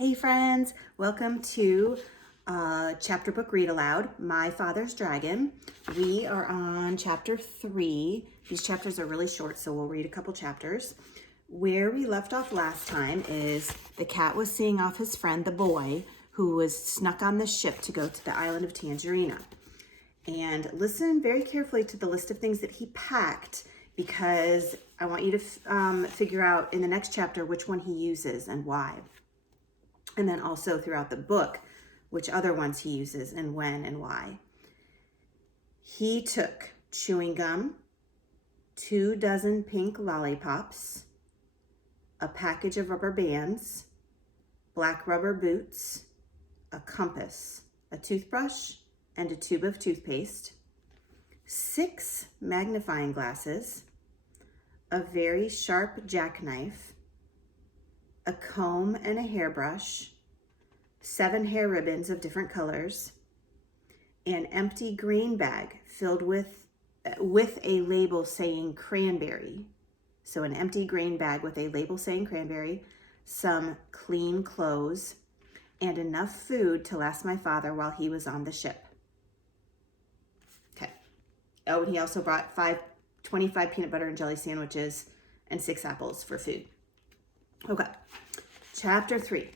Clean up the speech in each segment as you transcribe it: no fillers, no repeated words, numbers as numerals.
Hey friends, welcome to Chapter Book Read Aloud, My Father's Dragon. We are on chapter 3. These chapters are really short, so we'll read a couple chapters. Where we left off last time is the cat was seeing off his friend, the boy, who was snuck on the ship to go to the island of Tangerina. And listen very carefully to the list of things that he packed, because I want you to figure out in the next chapter which one he uses and why. And then also throughout the book, which other ones he uses and when and why. He took chewing gum, 2 dozen pink lollipops, a package of rubber bands, black rubber boots, a compass, a toothbrush, and a tube of toothpaste, 6 magnifying glasses, a very sharp jackknife, a comb and a hairbrush, 7 hair ribbons of different colors, an empty grain bag filled with a label saying cranberry. So an empty grain bag with a label saying cranberry, some clean clothes, and enough food to last my father while he was on the ship. Okay. Oh, and he also brought 25 peanut butter and jelly sandwiches and 6 apples for food. Okay, chapter 3,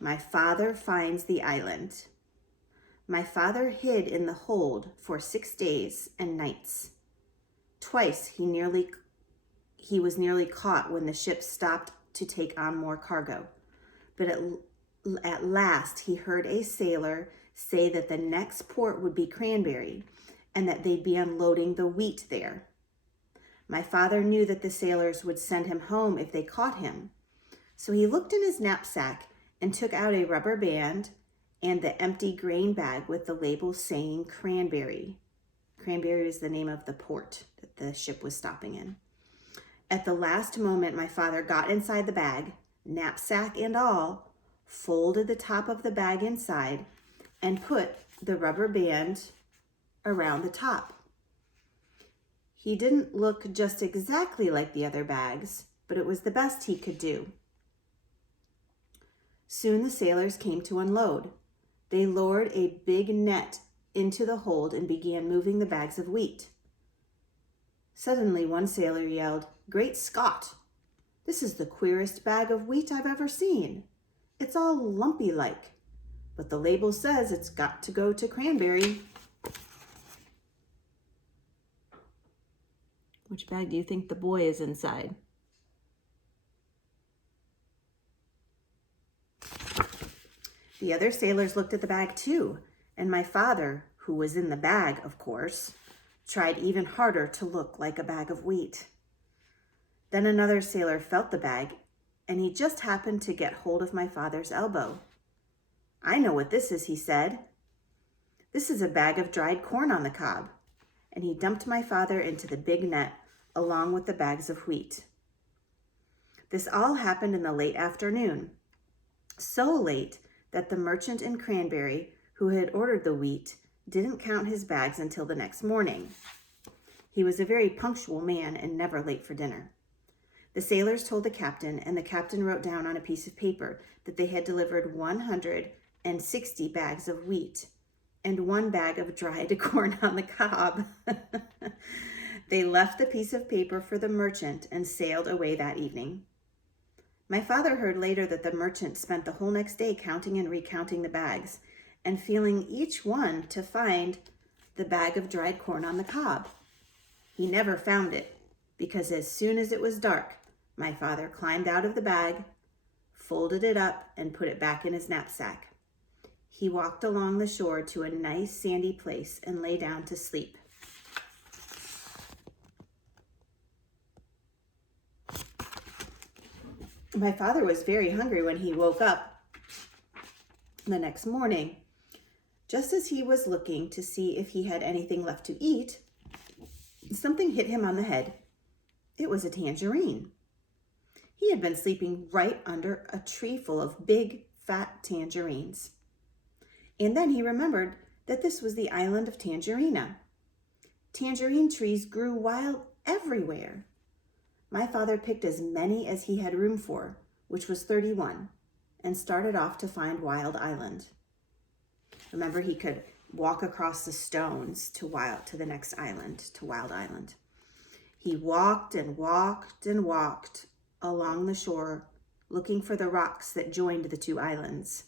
My Father Finds the Island. My father hid in the hold for 6 days and nights. Twice he was nearly caught when the ship stopped to take on more cargo. But at last he heard a sailor say that the next port would be Cranberry and that they'd be unloading the wheat there. My father knew that the sailors would send him home if they caught him. So he looked in his knapsack and took out a rubber band and the empty grain bag with the label saying Cranberry. Cranberry is the name of the port that the ship was stopping in. At the last moment, my father got inside the bag, knapsack and all, folded the top of the bag inside, and put the rubber band around the top. He didn't look just exactly like the other bags, but it was the best he could do. Soon the sailors came to unload. They lowered a big net into the hold and began moving the bags of wheat. Suddenly, one sailor yelled, "Great Scott! This is the queerest bag of wheat I've ever seen. It's all lumpy like, but the label says it's got to go to Cranberry." Which bag do you think the boy is inside? The other sailors looked at the bag too, and my father, who was in the bag, of course, tried even harder to look like a bag of wheat. Then another sailor felt the bag, and he just happened to get hold of my father's elbow. "I know what this is," he said. "This is a bag of dried corn on the cob." And he dumped my father into the big net along with the bags of wheat. This all happened in the late afternoon, so late that the merchant in Cranberry, who had ordered the wheat, didn't count his bags until the next morning. He was a very punctual man and never late for dinner. The sailors told the captain, and the captain wrote down on a piece of paper that they had delivered 160 bags of wheat and 1 bag of dried corn on the cob. They left the piece of paper for the merchant and sailed away that evening. My father heard later that the merchant spent the whole next day counting and recounting the bags and feeling each one to find the bag of dried corn on the cob. He never found it because as soon as it was dark, my father climbed out of the bag, folded it up, and put it back in his knapsack. He walked along the shore to a nice sandy place and lay down to sleep. My father was very hungry when he woke up the next morning. Just as he was looking to see if he had anything left to eat, something hit him on the head. It was a tangerine. He had been sleeping right under a tree full of big, fat tangerines. And then he remembered that this was the island of Tangerina. Tangerine trees grew wild everywhere. My father picked as many as he had room for, which was 31, and started off to find Wild Island. Remember, he could walk across the stones to the next island, to Wild Island. He walked and walked and walked along the shore, looking for the rocks that joined the two islands.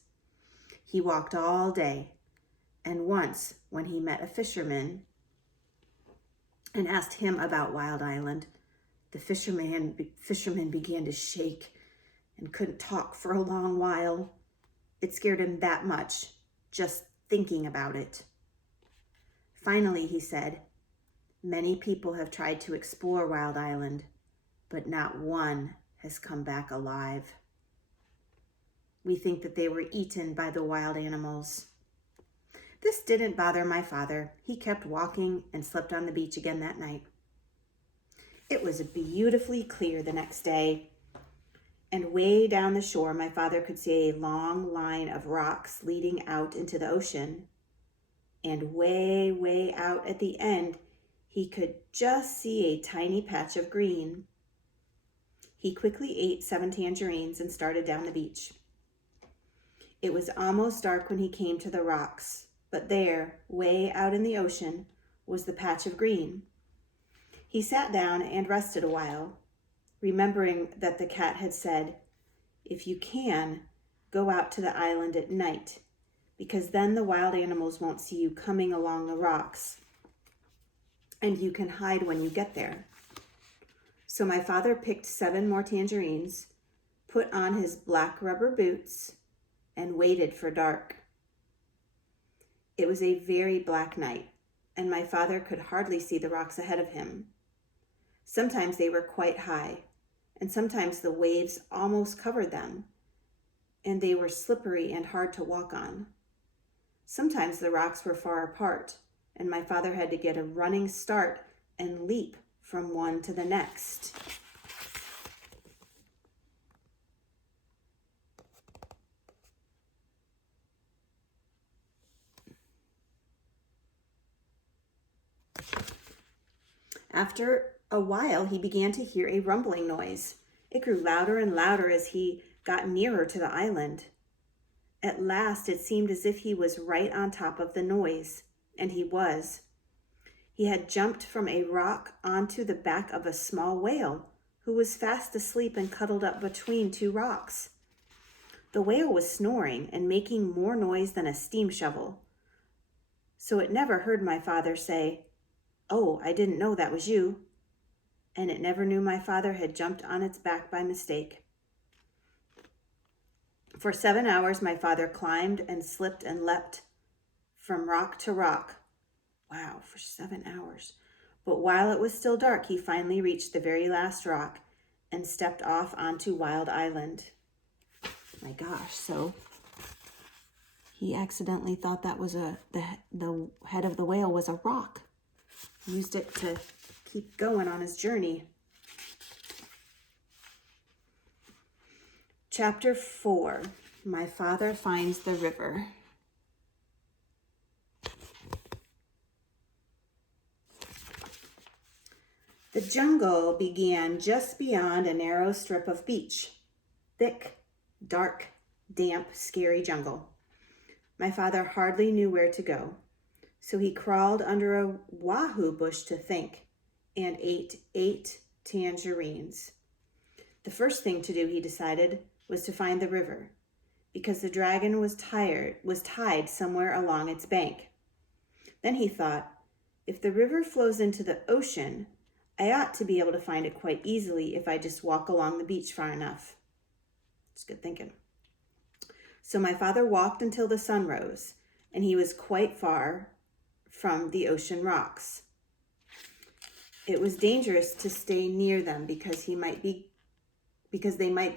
He walked all day, and once when he met a fisherman and asked him about Wild Island, the fisherman began to shake and couldn't talk for a long while. It scared him that much, just thinking about it. Finally, he said, "Many people have tried to explore Wild Island, but not one has come back alive. We think that they were eaten by the wild animals." This didn't bother my father. He kept walking and slept on the beach again that night. It was beautifully clear the next day, and way down the shore, my father could see a long line of rocks leading out into the ocean. And way, way out at the end, he could just see a tiny patch of green. He quickly ate 7 tangerines and started down the beach. It was almost dark when he came to the rocks, but there, way out in the ocean, was the patch of green. He sat down and rested a while, remembering that the cat had said, "If you can, go out to the island at night, because then the wild animals won't see you coming along the rocks, and you can hide when you get there." So my father picked 7 more tangerines, put on his black rubber boots, and waited for dark. It was a very black night, and my father could hardly see the rocks ahead of him. Sometimes they were quite high, and sometimes the waves almost covered them, and they were slippery and hard to walk on. Sometimes the rocks were far apart, and my father had to get a running start and leap from one to the next. After a while, he began to hear a rumbling noise. It grew louder and louder as he got nearer to the island. At last, it seemed as if he was right on top of the noise, and he was. He had jumped from a rock onto the back of a small whale who was fast asleep and cuddled up between 2 rocks. The whale was snoring and making more noise than a steam shovel, so it never heard my father say, "Oh, I didn't know that was you." And it never knew my father had jumped on its back by mistake. For 7 hours, my father climbed and slipped and leapt from rock to rock. Wow, for 7 hours. But while it was still dark, he finally reached the very last rock and stepped off onto Wild Island. My gosh, so he accidentally thought that was the head of the whale was a rock. He used it to keep going on his journey. Chapter 4, My Father Finds the River. The jungle began just beyond a narrow strip of beach. Thick, dark, damp, scary jungle. My father hardly knew where to go, so he crawled under a wahoo bush to think, and ate 8 tangerines. The first thing to do, he decided, was to find the river, because the dragon was tied somewhere along its bank. Then he thought, if the river flows into the ocean, I ought to be able to find it quite easily if I just walk along the beach far enough. It's good thinking. So my father walked until the sun rose, and he was quite far from the ocean rocks. It was dangerous to stay near them because they might be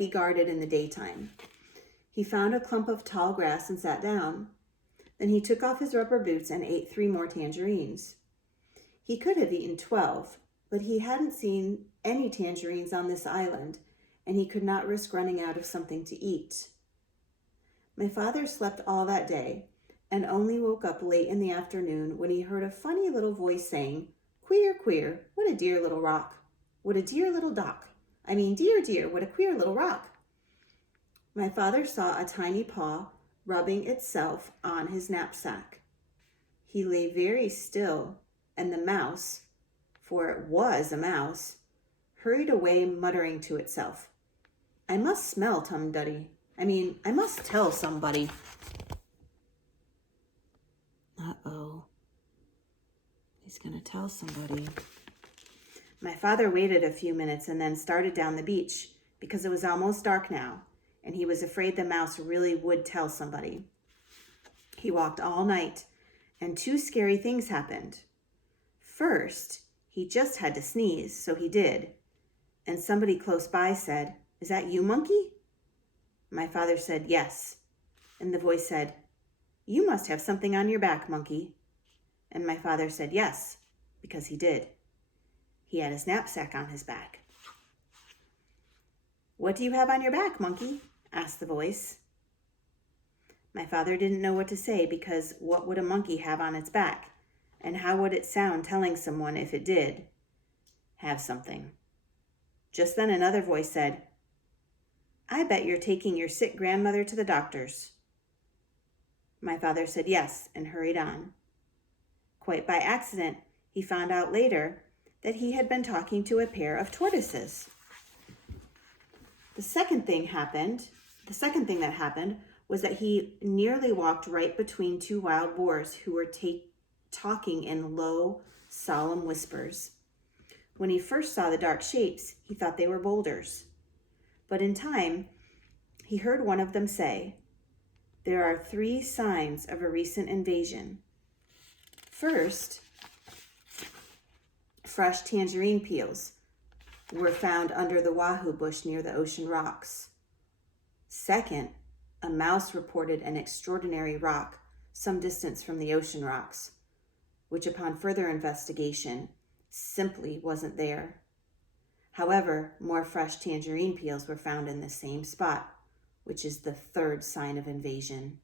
guarded in the daytime. He found a clump of tall grass and sat down. Then he took off his rubber boots and ate 3 more tangerines. He could have eaten 12, but he hadn't seen any tangerines on this island, and he could not risk running out of something to eat. My father slept all that day and only woke up late in the afternoon when he heard a funny little voice saying, "Queer, queer, what a dear little rock. What a dear little dock. Dear, dear, what a queer little rock." My father saw a tiny paw rubbing itself on his knapsack. He lay very still, and the mouse, for it was a mouse, hurried away muttering to itself. I must smell Tum Duddy. I must tell somebody. Uh-oh. He's gonna tell somebody. My father waited a few minutes and then started down the beach because it was almost dark now, and he was afraid the mouse really would tell somebody. He walked all night, and 2 scary things happened. First, he just had to sneeze, so he did, and somebody close by said, "Is that you, Monkey?" My father said, "Yes," and the voice said, "You must have something on your back, Monkey." And my father said, "Yes," because he did. He had his knapsack on his back. "What do you have on your back, Monkey?" asked the voice. My father didn't know what to say because what would a monkey have on its back? And how would it sound telling someone if it did have something? Just then another voice said, "I bet you're taking your sick grandmother to the doctor's." My father said yes and hurried on. Quite by accident, he found out later that he had been talking to a pair of tortoises. The second thing that happened was that he nearly walked right between 2 wild boars who were talking in low, solemn whispers. When he first saw the dark shapes, he thought they were boulders. But in time, he heard one of them say, "There are 3 signs of a recent invasion. First, fresh tangerine peels were found under the wahoo bush near the ocean rocks. Second, a mouse reported an extraordinary rock some distance from the ocean rocks, which upon further investigation simply wasn't there. However, more fresh tangerine peels were found in the same spot, which is the 3rd sign of invasion.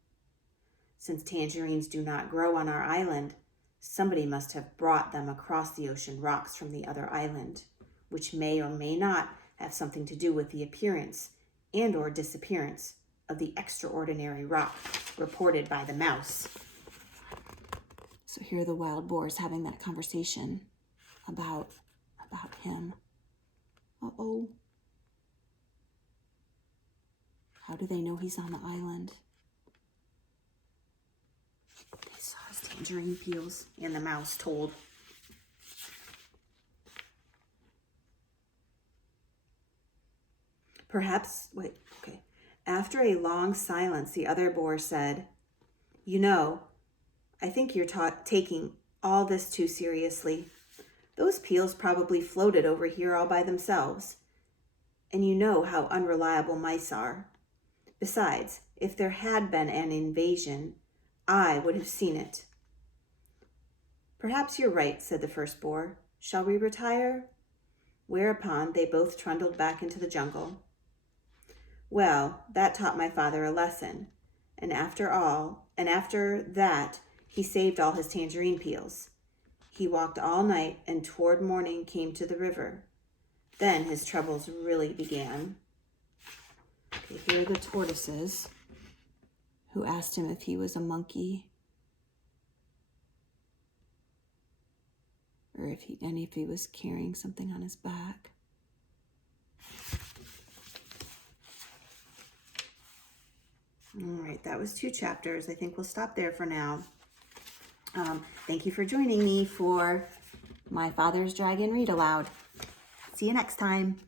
Since tangerines do not grow on our island, somebody must have brought them across the ocean rocks from the other island, which may or may not have something to do with the appearance and or disappearance of the extraordinary rock reported by the mouse." So here are the wild boars having that conversation about him. Uh-oh. How do they know he's on the island? They saw his tangerine peels, and the mouse told. After a long silence, the other boar said, "You know, I think you're taking all this too seriously. Those peels probably floated over here all by themselves. And you know how unreliable mice are. Besides, if there had been an invasion, I would have seen it." "Perhaps you're right," said the first boar. "Shall we retire?" Whereupon they both trundled back into the jungle. Well, that taught my father a lesson, and after that, he saved all his tangerine peels. He walked all night and toward morning came to the river. Then his troubles really began. Okay, here are the tortoises who asked him if he was a monkey or if he was carrying something on his back. All right, that was 2 chapters. I think we'll stop there for now. Thank you for joining me for My Father's Dragon Read Aloud. See you next time.